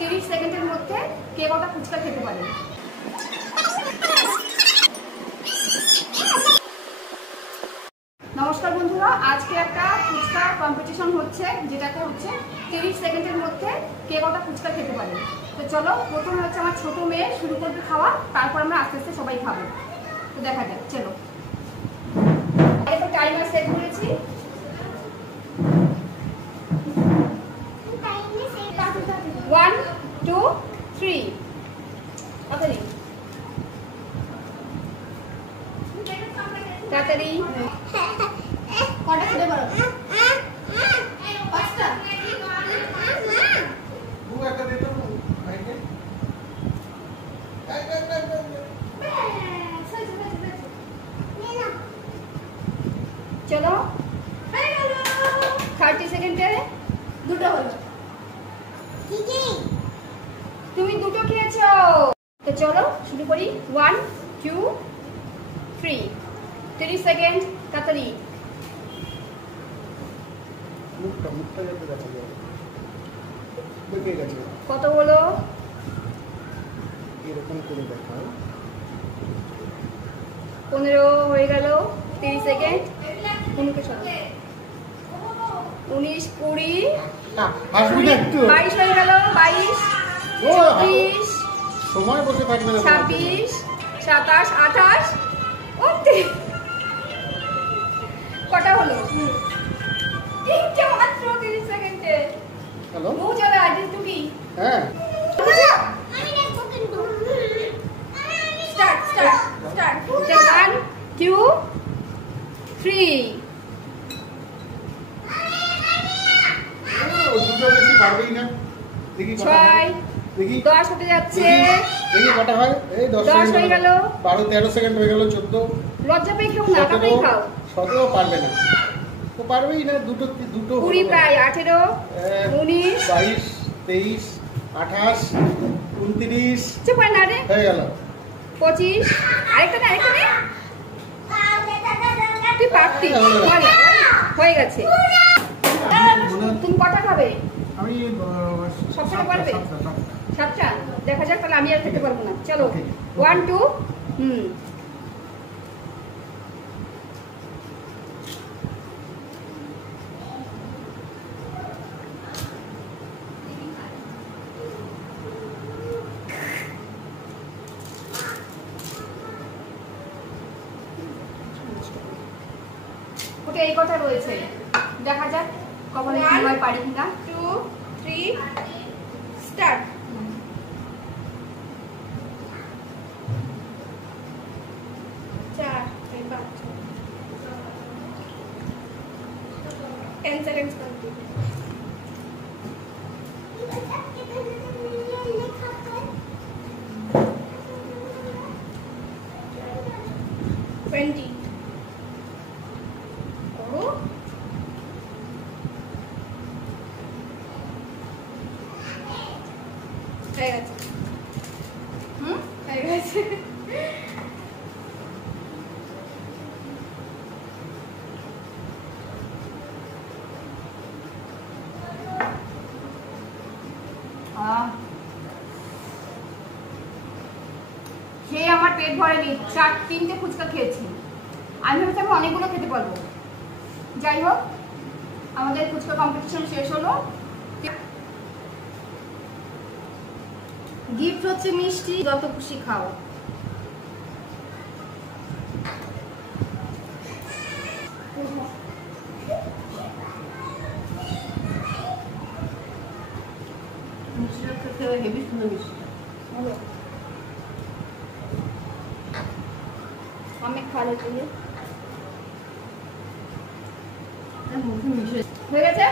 30 সেকেন্ডের মধ্যে কে কটা ফুচকা খেতে পারে। নমস্কার বন্ধুরা, আজকে একটা ফুচকা কম্পিটিশন হচ্ছে, যেটাকে হচ্ছে 30 সেকেন্ডের মধ্যে কে কটা ফুচকা খেতে পারে। তো চলো, প্রথমে হচ্ছে আমার ছোট মেয়ে শুরু করবে খাওয়া, তারপর আমরা আস্তে আস্তে সবাই খাবো। তো দেখা যাক, চলো। এরপর টাইমার সেট করেছি। One, two, three. তাড়াতাড়ি তাড়াতাড়ি। কটা খেতে পারো? পাঁচটা। চলো, 30 সেকেন্ডে দুটো হলো। তুমি দুটো খেয়েছো। তো চলো শুরু করি। 1, 2, 3। 30 সেকেন্ড, তাড়াতাড়ি। কত হলো? এরকম করে দেখাও। 15 হয়ে গেল। 30 সেকেন্ড। 19, 20, 22 হয়ে গেল। 22, 24, সময় বসে থাকবে না। 26, 27, 28। ওতে কটা হলো? তিনটে মাত্র 30 সেকেন্ডে। হ্যালো, ও চলে আইডিস তুমি। হ্যাঁ, স্টার্ট স্টার্ট স্টার্ট। 1, 2, 3। দুটো বেশি পারবেই না। দেখি কটা হয়। 6, দেখি 10 হতে যাচ্ছে। দেখি কটা হয়। এই 10 হয়ে গেল। 12, 13 সেকেন্ড হয়ে গেল। 14, লজ্জা পেয়ে খেও না, তাড়াতাড়ি খাও। 17 পারবে না। তো পারবেই না। দুটো 20 প্রায়। 18, 19, 22, 23, 28, 29 চুপ কর না রে। হয়ে গেল। 25। আরেকটা না, আরেকটা নে। তুই পারতি। হয়ে গেছে। তুমি কটা খাবে? আমি সবটা পারবে? 7টা। দেখা যাক, তাহলে আমি আর খেতে পারবো না। চলো, Okay. 1, 2। ওটা এই কথা রয়েছে, দেখা যাক কখনো সময় পারি কিনা। 2, 3, start. Ten seconds complete. Twenty. Oh. হয়ে গেছে। হয়ে গেছে। খেয়ে আমার পেট ভরেনি। 3টে ফুচকা খেয়েছি। আমি ভেবেছি আমি অনেকগুলো খেতে পারবো। যাই হোক, আমাদের ফুচকা কম্পিটিশন শেষ হলো। গিফট হচ্ছে মিষ্টি, যত খুশি খাও। মিষ্টিটা খেতে হেভি সুন্দর মিষ্টি। আমি খাওয়া হয়ে গেছে।